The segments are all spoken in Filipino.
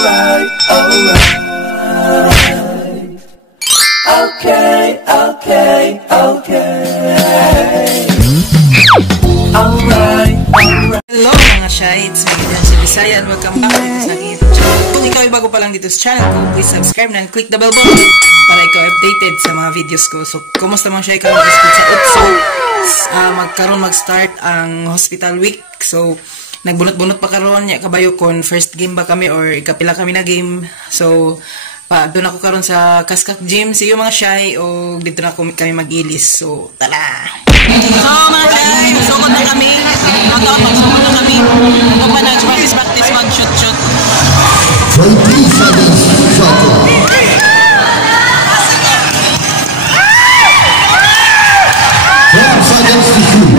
alright, alright. Okay, okay, okay. Alright, alright. Hello mga shy, it's me again si Bisaya and welcome back sa aking YouTube channel. Kung ikaw ay bago pa lang dito sa channel ko, please subscribe na and click the bell button para ikaw updated sa mga videos ko. So, kumusta mga shy? Karoon sa Utso. Mag-start ang hospital week. So, nagbunot-bunot pa karon nya kabayo kon first game ba kami or ikapila kami na game. So, doon ako karon sa Kaskak Gym. See you mga shy o dito na kami mag-ilis. So, tala! So mga shy, magsugod na kami. Magsugod na kami. Huwag pa nag-practice mag-shoot-shoot. 20 seconds shot. 10 seconds to shoot.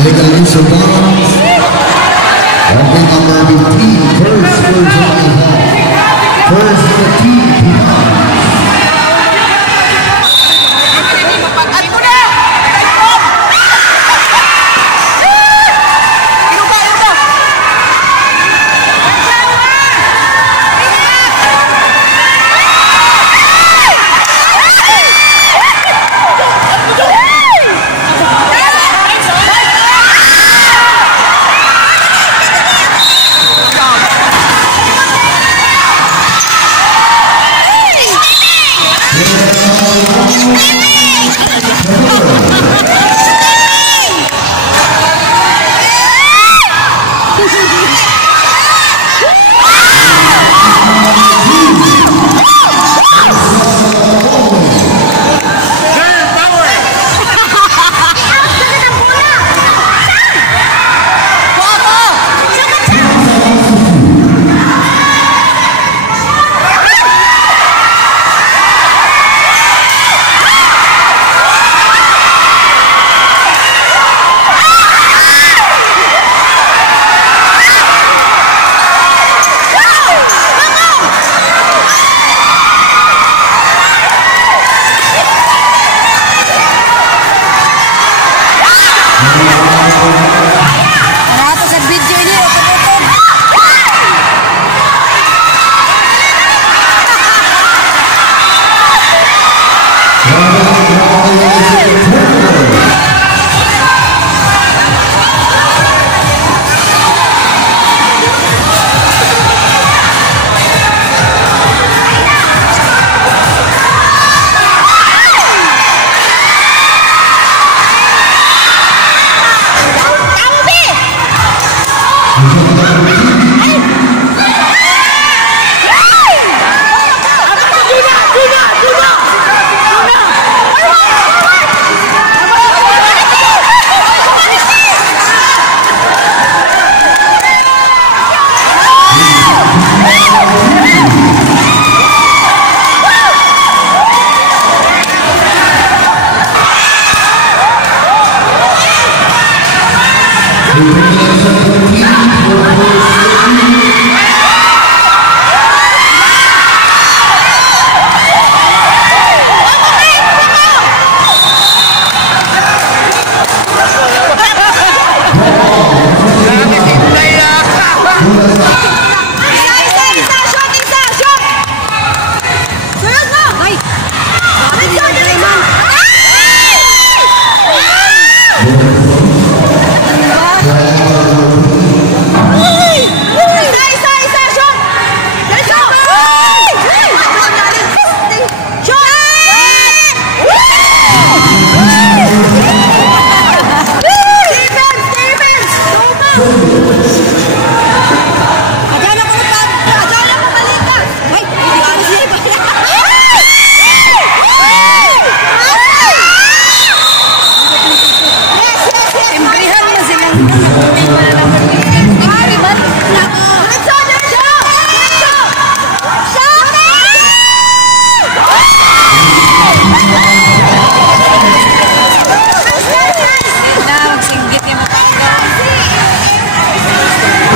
Illegal use of arms. Every number 15, first version of the first 15.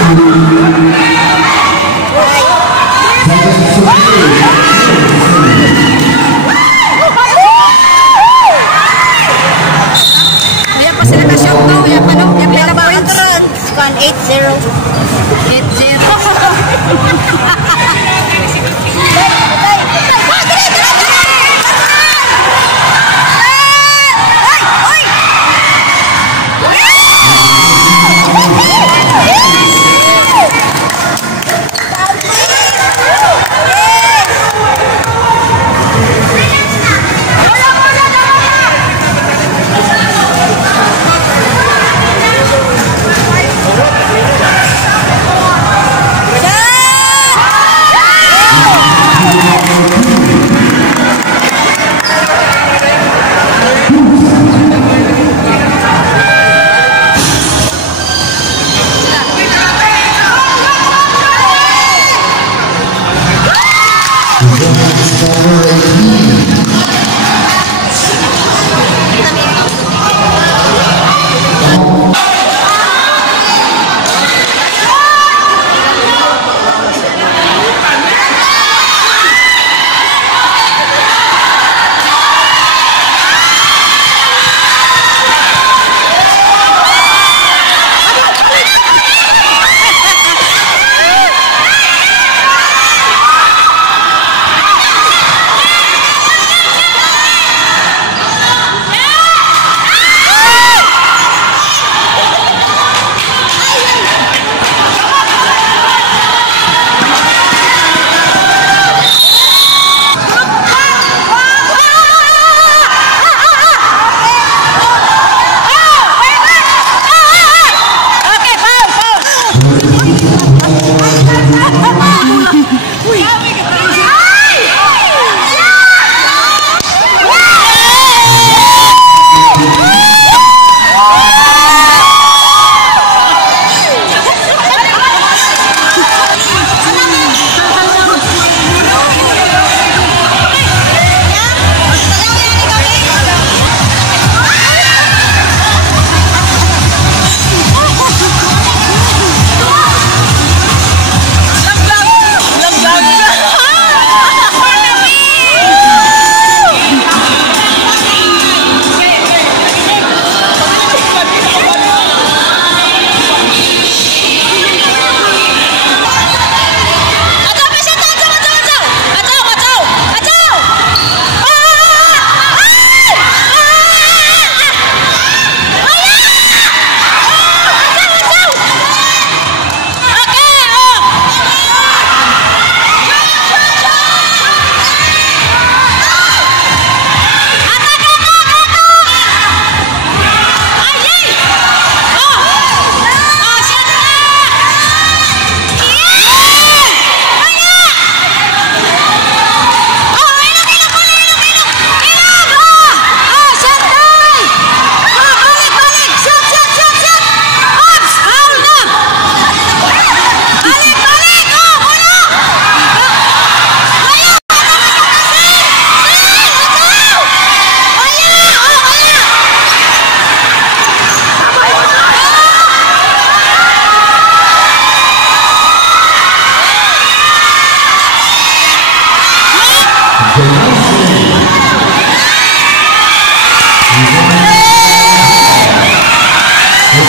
Yan pa sila na shout out. Yan pa no? Yan pa na points. 80.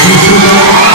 5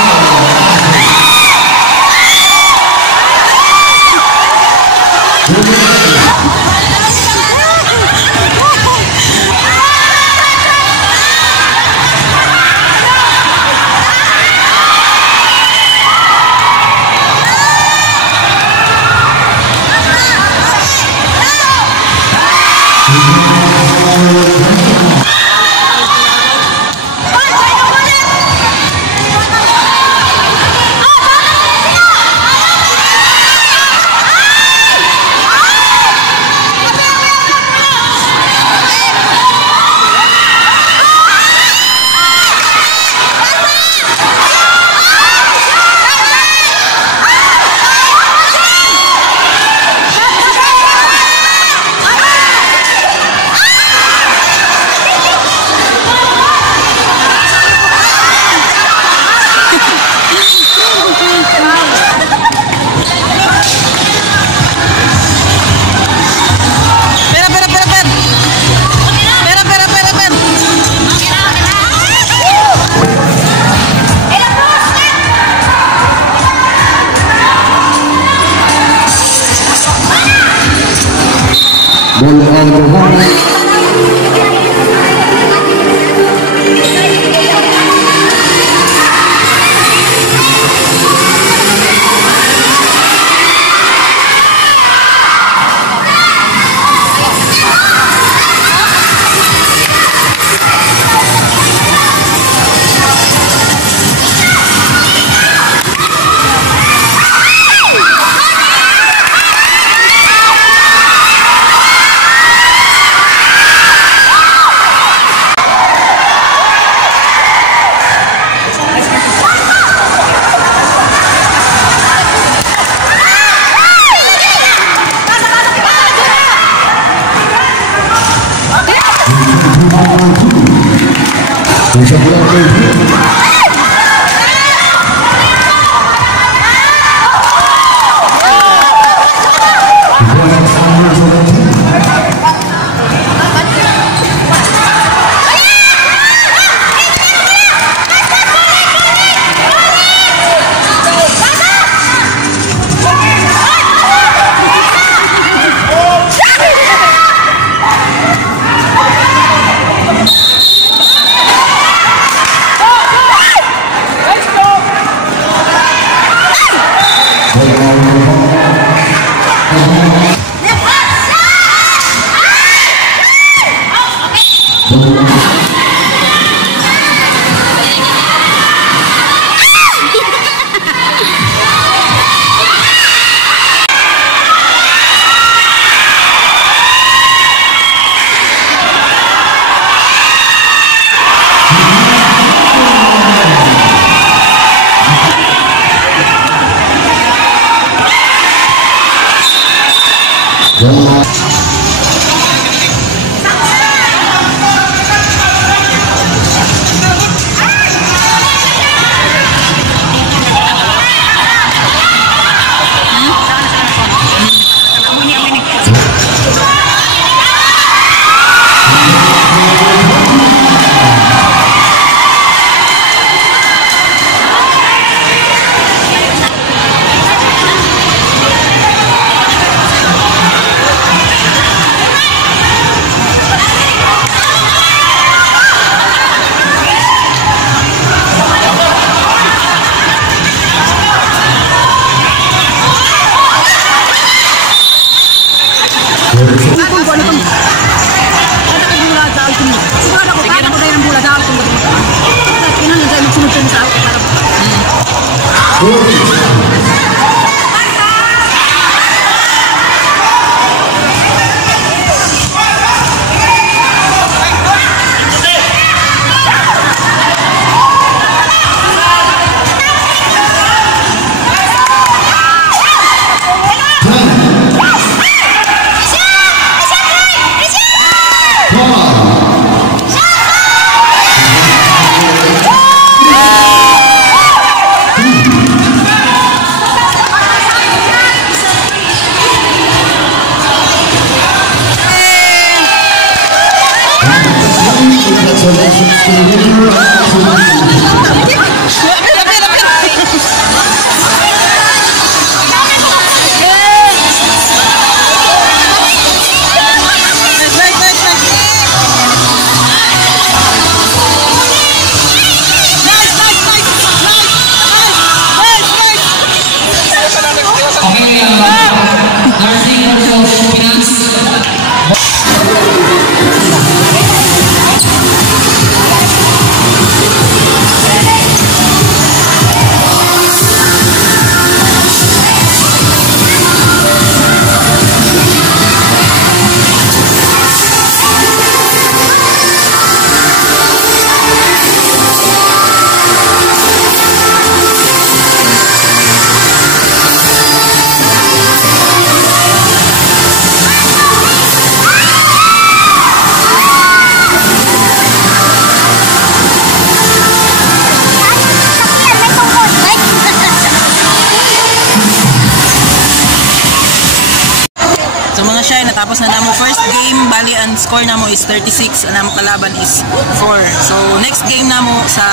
Tapos na namo first game, bali ang score namo is 36, ang namo kalaban is 4. So next game namo sa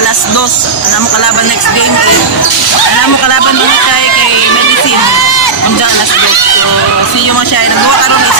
alas 2, ang namo kalaban next game ang namo kalaban mo kay medicine. Ang alas 2. So see you mo siya, nagbuha karon is